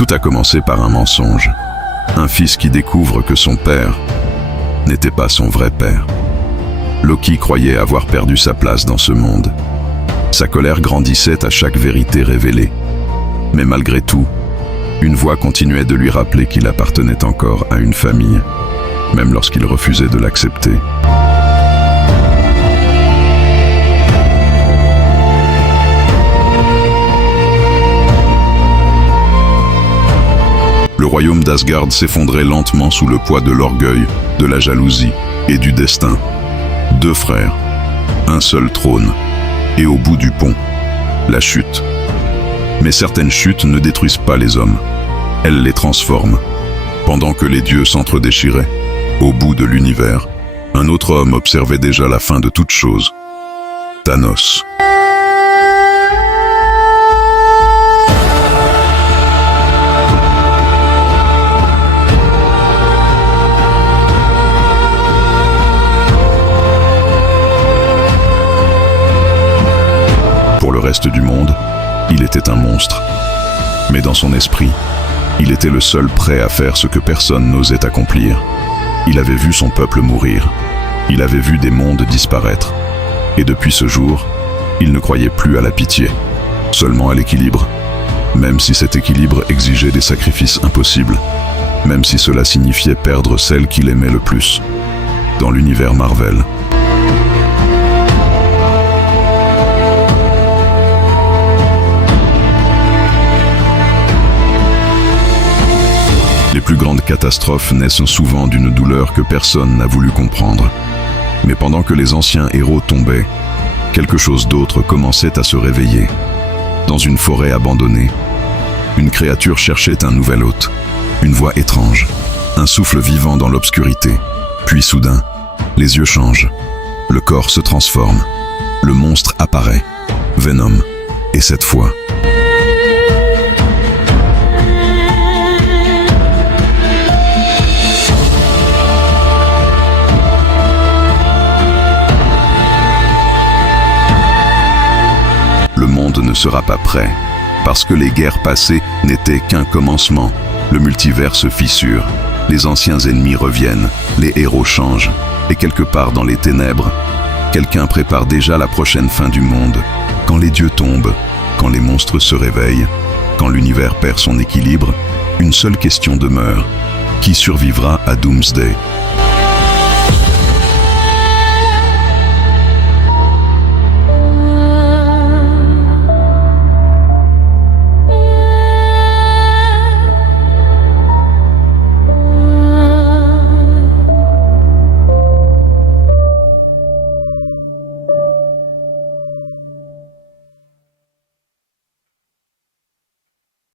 Tout a commencé par un mensonge. Un fils qui découvre que son père n'était pas son vrai père. Loki croyait avoir perdu sa place dans ce monde. Sa colère grandissait à chaque vérité révélée. Mais malgré tout, une voix continuait de lui rappeler qu'il appartenait encore à une famille, même lorsqu'il refusait de l'accepter. Le royaume d'Asgard s'effondrait lentement sous le poids de l'orgueil, de la jalousie et du destin. 2 frères, un seul trône, et au bout du pont, la chute. Mais certaines chutes ne détruisent pas les hommes, elles les transforment. Pendant que les dieux s'entre-déchiraient, au bout de l'univers, un autre homme observait déjà la fin de toute chose. Thanos. Pour le reste du monde, il était un monstre. Mais dans son esprit, il était le seul prêt à faire ce que personne n'osait accomplir. Il avait vu son peuple mourir. Il avait vu des mondes disparaître. Et depuis ce jour, il ne croyait plus à la pitié, seulement à l'équilibre. Même si cet équilibre exigeait des sacrifices impossibles, même si cela signifiait perdre celle qu'il aimait le plus. Dans l'univers Marvel, les plus grandes catastrophes naissent souvent d'une douleur que personne n'a voulu comprendre. Mais pendant que les anciens héros tombaient, quelque chose d'autre commençait à se réveiller. Dans une forêt abandonnée, une créature cherchait un nouvel hôte. Une voix étrange, un souffle vivant dans l'obscurité. Puis soudain, les yeux changent. Le corps se transforme. Le monstre apparaît. Venom. Et cette fois, le monde ne sera pas prêt, parce que les guerres passées n'étaient qu'un commencement. Le multivers se fissure, les anciens ennemis reviennent, les héros changent, et quelque part dans les ténèbres, quelqu'un prépare déjà la prochaine fin du monde. Quand les dieux tombent, quand les monstres se réveillent, quand l'univers perd son équilibre, une seule question demeure: qui survivra à Doomsday ?